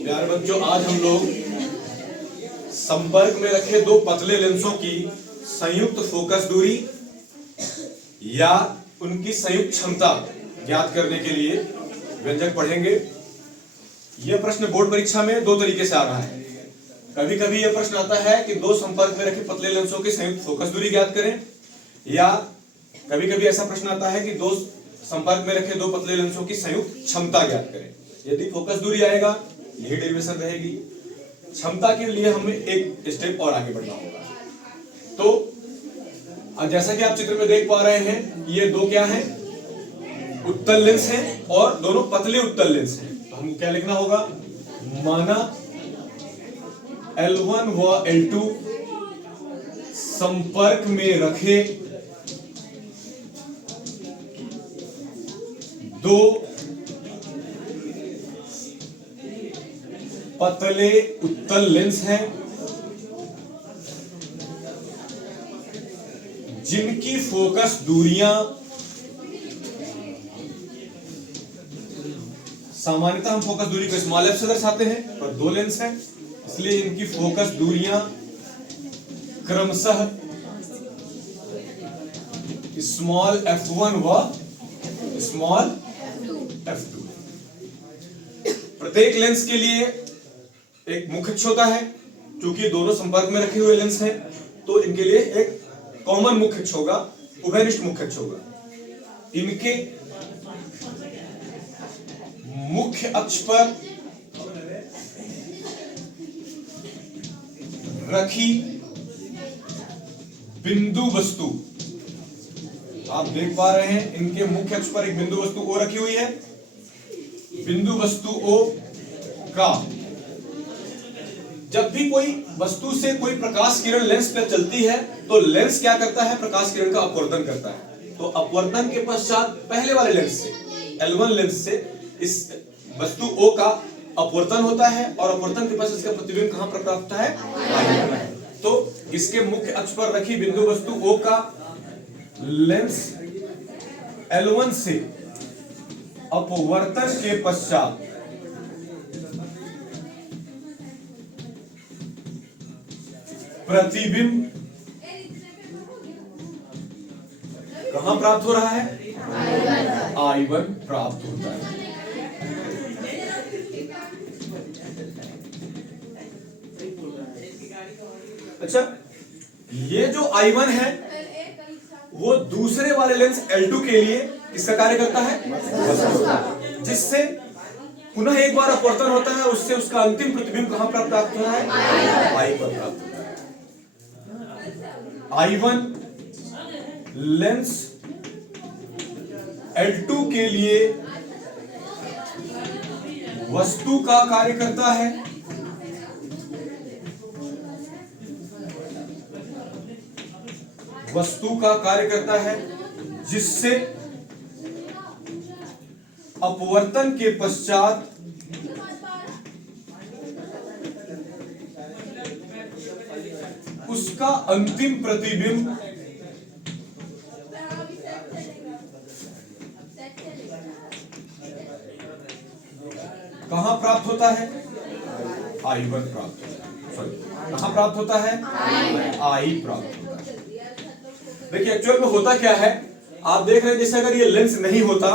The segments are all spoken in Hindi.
प्यारे बच्चों, आज हम लोग संपर्क में रखे दो पतले लेंसों की संयुक्त फोकस दूरी या उनकी संयुक्त क्षमता ज्ञात करने के लिए व्यंजक पढ़ेंगे। यह प्रश्न बोर्ड परीक्षा में दो तरीके से आ रहा है। कभी कभी यह प्रश्न आता है कि दो संपर्क में रखे पतले लेंसों की संयुक्त फोकस दूरी ज्ञात करें, या कभी कभी ऐसा प्रश्न आता है कि दो संपर्क में रखे दो पतले लेंसों की संयुक्त क्षमता ज्ञात करें। यदि फोकस दूरी आएगा यही डेरिवेशन रहेगी, क्षमता के लिए हमें एक स्टेप और आगे बढ़ना होगा। तो जैसा कि आप चित्र में देख पा रहे हैं, ये दो क्या हैं, उत्तल लेंस हैं और दोनों पतले उत्तल लेंस हैं। तो हमको क्या लिखना होगा, माना L1 व L2 संपर्क में रखे दो पतले उत्तल लेंस हैं जिनकी फोकस दूरियां सामान्यतः हम फोकस दूरी को स्मॉल एफ से दर्शाते हैं, पर दो लेंस हैं इसलिए इनकी फोकस दूरियां क्रमशः स्मॉल f1 व स्मॉल f2। प्रत्येक लेंस के लिए एक मुख्य अक्ष होता है। क्योंकि दोनों संपर्क में रखे हुए लेंस हैं तो इनके लिए एक कॉमन मुख्य अक्ष होगा, उभयनिष्ठ मुख्य अक्ष होगा। इनके मुख्य अक्ष पर रखी बिंदु वस्तु, आप देख पा रहे हैं इनके मुख्य अक्ष पर एक बिंदु वस्तु O रखी हुई है। बिंदु वस्तु O का जब भी कोई वस्तु से कोई प्रकाश किरण लेंस पर चलती है तो लेंस क्या करता है, प्रकाश किरण का अपवर्तन करता है। तो अपवर्तन के पश्चात पहले वाले लेंस से, L1 लेंस से इस वस्तु O का अपवर्तन होता है और अपवर्तन के पश्चात इसका प्रतिबिंब कहां पर प्राप्त होता है, तो इसके मुख्य अक्ष पर रखी बिंदु वस्तु O का लेंस L1 से अपवर्तन के पश्चात प्रतिबिंब कहां प्राप्त हो रहा है, I1 प्राप्त होता है। अच्छा, ये जो I1 है वो दूसरे वाले लेंस L2 के लिए किसका कार्य करता है, जिससे पुनः एक बार अपवर्तन होता है, उससे उसका अंतिम प्रतिबिंब कहां प्राप्त होता है, I पर प्राप्त होता है। I1 लेंस L2 के लिए वस्तु का कार्य करता है, वस्तु का कार्य करता है जिससे अपवर्तन के पश्चात उसका अंतिम प्रतिबिंब कहां प्राप्त होता है, I1 प्राप्त होता है। सॉरी, कहां प्राप्त होता है, I प्राप्त होता है। देखिए एक्चुअल में होता क्या है, आप देख रहे हैं जैसे अगर ये लेंस नहीं होता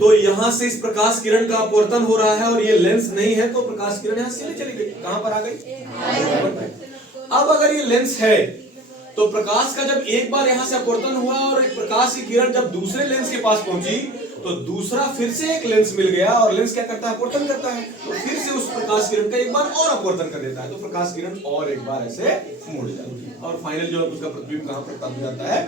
तो यहां से इस प्रकाश किरण का अपवर्तन हो रहा है और ये लेंस नहीं है तो प्रकाश किरण यहां से चली गई, कहां पर आ गई। अब अगर ये लेंस है तो प्रकाश का जब एक बार यहां से अपवर्तन हुआ और एक प्रकाश की किरण जब दूसरे लेंस के पास पहुंची तो दूसरा फिर से एक लेंस मिल गया और लेंस क्या करता है, अपवर्तन करता है। तो फिर से उस प्रकाश किरण का एक बार और अपवर्तन कर देता है तो प्रकाश किरण और एक बार ऐसे मुड़ जाती है और फाइनल जो है उसका प्रतिबिंब कहां पर प्राप्त हो जाता है।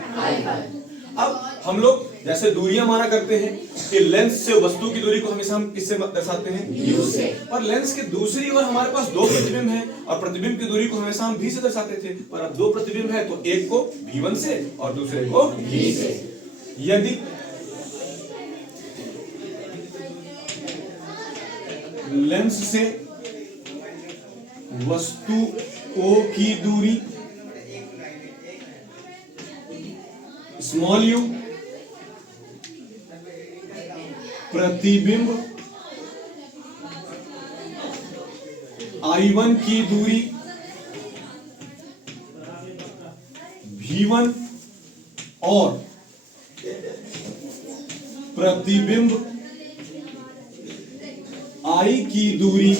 अब हम लोग जैसे दूरियां माना करते हैं कि लेंस से वस्तु की दूरी को हमेशा हम किससे दर्शाते हैं, u से, और लेंस के दूसरी ओर हमारे पास दो प्रतिबिंब हैं और प्रतिबिंब की दूरी को हमेशा हम v से दर्शाते थे। पर अब दो प्रतिबिंब है तो एक को v1 से और दूसरे को v से। यदि लेंस से वस्तु O की दूरी स्मॉल u, प्रतिबिंब I1 की दूरी V1 और प्रतिबिंब I की दूरी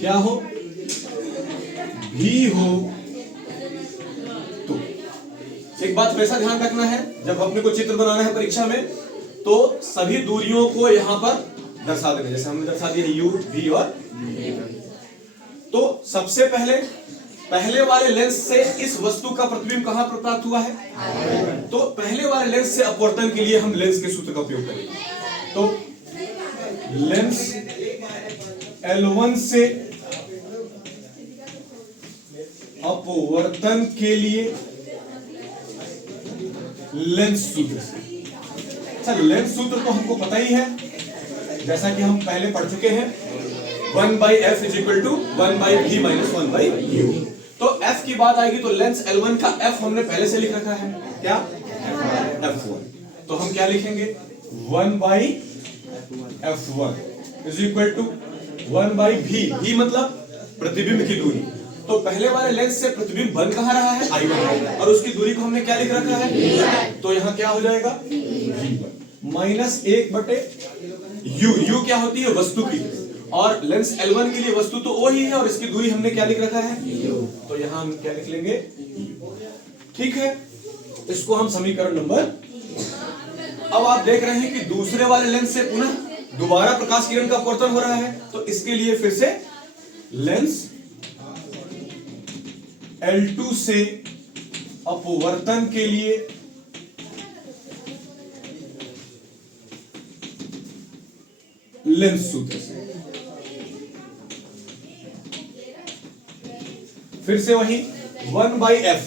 क्या हो, V हो। तो एक बात वैसा ध्यान रखना है, जब अपने को चित्र बनाना है परीक्षा में तो सभी दूरियों को यहां पर दर्शा देना, जैसे हमने दर्शा दिया U, V और तो सबसे पहले वाले लेंस से इस वस्तु का प्रतिबिंब कहां पर प्राप्त हुआ है, तो पहले वाले लेंस से अपवर्तन के लिए हम लेंस के सूत्र का उपयोग करेंगे। तो लेंस L1 से अपवर्तन के लिए लेंस सूत्र से, अच्छा लेंस सूत्र तो हमको पता ही है, जैसा कि हम पहले पढ़ चुके हैं, 1/f = 1/v - 1/u। तो f की बात आएगी तो लेंस L1 का f हमने पहले से लिख रखा है, क्या f1। तो हम क्या लिखेंगे, 1/f1 = 1/v। v मतलब प्रतिबिंब की दूरी। तो पहले वाले लेंस से प्रतिबिंब बन कहां रहा है, I1, और उसकी दूरी को हमने क्या लिख रखा है, तो यहां क्या हो जाएगा, v1 - 1/u। u क्या होती है, वस्तु की, और लेंस L1 के लिए वस्तु तो O ही है और इसकी दूरी हमने क्या लिख रखा है, तो यहां हम क्या लिख लेंगे, ठीक है। इसको हम समीकरण नंबर। अब आप देख रहे हैं कि दूसरे वाले लेंस से पुनः दोबारा प्रकाश किरण का अपवर्तन हो रहा है, तो इसके लिए फिर से लेंस L2 से अपवर्तन के लिए लेंस सूत्र से फिर से वही 1/f,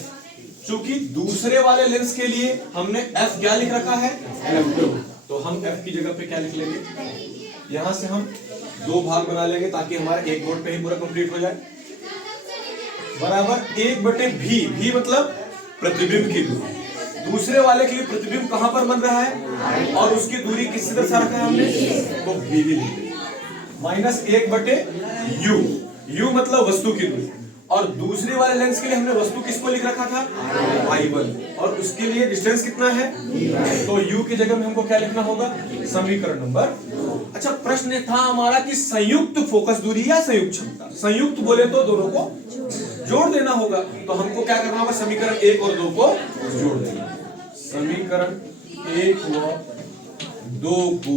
चूंकि दूसरे वाले लेंस के लिए हमने f क्या लिख रखा है, F2, तो हम f की जगह पे क्या लिख लेंगे, यहां से हम दो भाग बना लेंगे ताकि हमारा एक बोर्ड पे ही पूरा कंप्लीट हो जाए, बराबर 1/v। v मतलब प्रतिबिंब की दूरी। दूसरे वाले के लिए प्रतिबिंब कहां पर बन रहा है और उसकी दूरी किससे दर्शा रखा है हमने, तो v लिख दिया, -1/u। u मतलब वस्तु की दूरी, और दूसरे वाले लेंस के लिए हमने वस्तु किसको लिख रखा था, I1, और उसके लिए डिस्टेंस कितना है, तो u की जगह में हमको क्या लिखना होगा, समीकरण नंबर। अच्छा प्रश्न था हमारा कि संयुक्त फोकस दूरी या संयुक्त क्षमता, संयुक्त बोले तो दोनों को जोड़ देना होगा, तो हमको क्या करना होगा, समीकरण 1 और 2 को जोड़ देना, समीकरण 1 व 2 को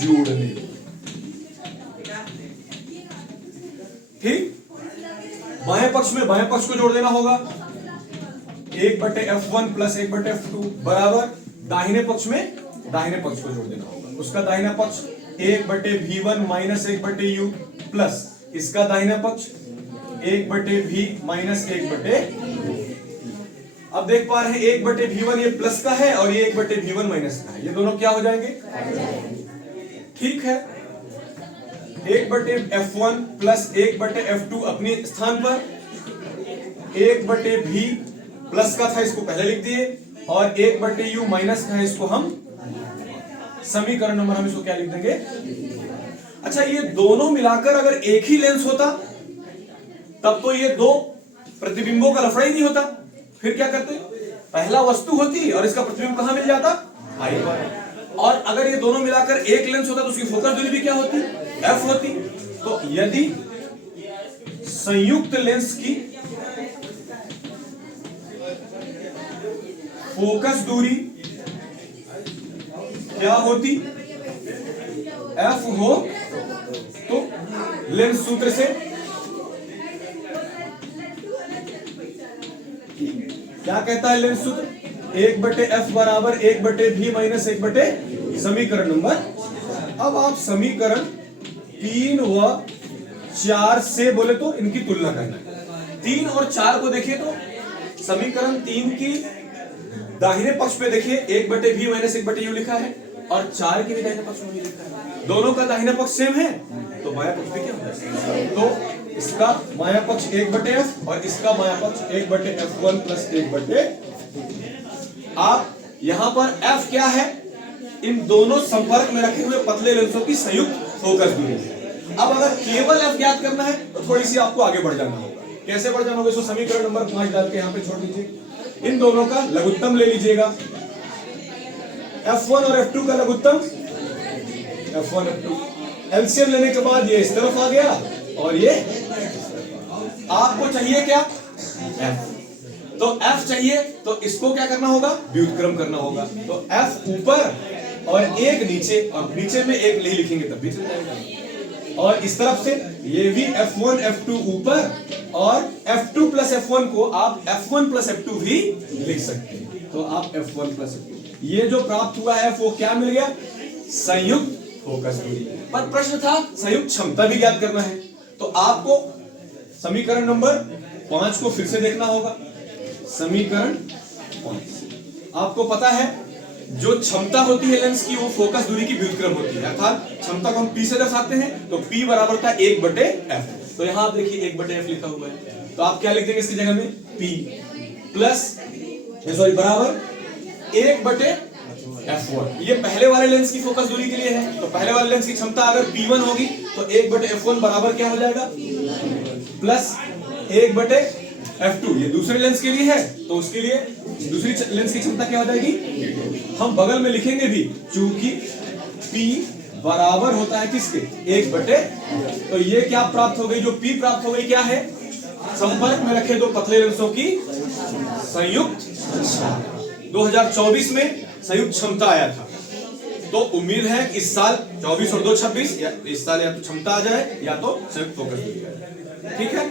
जोड़ने, ठीक। बाएं पक्ष को जोड़ देना होगा, 1/f1 + 1/f2 बराबर दाहिने पक्ष को जोड़ देना होगा, उसका दाहिना पक्ष 1/v1 - 1/u प्लस इसका दाहिना पक्ष 1/v - 1/u। अब देख पा रहे हैं 1/v1 ये प्लस का है और ये 1/v1 माइनस का है, ये दोनों क्या हो जाएंगे, ठीक है। 1/f1 + 1/f2 अपने स्थान पर, 1/v प्लस का था इसको पहले लिख दिए, और 1/u माइनस का है इसको हम समीकरण नंबर, हम इसको क्या लिख देंगे। अच्छा ये दोनों मिलाकर अगर एक ही लेंस होता तब तो ये दो प्रतिबिंबों का लफड़ा ही नहीं होता, फिर क्या करते, पहला वस्तु होती और इसका प्रतिबिंब कहां मिल जाता, I1, और अगर ये दोनों मिलाकर एक लेंस होता तो उसकी फोकस दूरी भी क्या होती, f होती। तो यदि संयुक्त लेंस की फोकस दूरी क्या होती, f हो, तो लेंस सूत्र से क्या कहता है लेंस सूत्र, 1/f बराबर 1/v - 1/, समीकरण नंबर। अब आप समीकरण 3 व 4 से बोले तो इनकी तुलना करना है। 3 और 4 को देखिए तो समीकरण 3 की दाहिने पक्ष पे देखिए 1/v - 1/u लिखा है, और 4 के भी दाहिने पक्ष में लिखा है, दोनों का दाहिना पक्ष सेम है, तो बायां पक्ष भी क्या होगा, तो इसका बायां पक्ष 1/f और इसका बायां पक्ष 1/f1 + 1/, आप यहां पर f क्या है, इन दोनों संपर्क में रखे हुए पतले लेंसों की संयुक्त फोकस दूरी है, अब अगर केवल f ज्ञात करना है तो थोड़ी सी आपको आगे बढ़ जाना होगा। कैसे बढ़ जाना होगा? इसको समीकरण नंबर 5 डाल के यहाँ पे छोड़ दीजिए। इन दोनों का लघुत्तम ले लीजिएगा, f1 और f2 का लघुत्तम f1 f2। एलसीएम लेने के बाद ये इस तरफ आ गया और ये आपको चाहिए क्या? f। तो f चाहिए तो इसको क्या करना होगा? व्युत्क्रम करना होगा। तो f ऊपर और एक नीचे, और नीचे में एक नहीं लिखेंगे तब भी चल जाएगा। और इस तरफ से ये भी f1 f2 ऊपर, और f2 प्लस f1 को आप f1 प्लस f2 भी लिख सकते हैं। तो आप f1 प्लस f2, ये जो प्राप्त हुआ है वो क्या मिल गया? संयुक्त फोकस दूरी। पर प्रश्न था संयुक्त क्षमता भी ज्ञात करना है, तो आपको समीकरण नंबर 5 को फिर से देखना होगा। समीकरण 5 आपको पता है जो क्षमता होती है लेंस की वो फोकस दूरी की व्युत्क्रम होती है, अर्थात क्षमता को हम P से दर्शाते हैं तो P बराबर था 1/f। तो यहां आप देखिए 1/f लिखा हुआ है, तो आप क्या लिख देंगे इसकी जगह में? P प्लस बराबर 1/f1। ये पहले वाले लेंस की फोकस दूरी के लिए है, तो पहले वाले लेंस की क्षमता अगर P1 होगी तो 1/f1 बराबर क्या हो जाएगा? Plus 1/f2। ये दूसरे लेंस के लिए है तो उसके लिए दूसरी लेंस की क्षमता क्या हो जाएगी? हम बगल में लिखेंगे भी, चूंकि P बराबर होता है किसके? 1/, तो ये क्या प्राप्त हो गई? जो P प्राप्त हो गई क्या है? संपर्क में रखे दो पतले लेंसों की संयुक्त 2024 में संयुक्त क्षमता आया था। तो उम्मीद है कि इस साल 24 और 2 26 या इस साल या तो क्षमता आ जाए या तो संयुक्त फोकस दूरी आ जाए। ठीक है।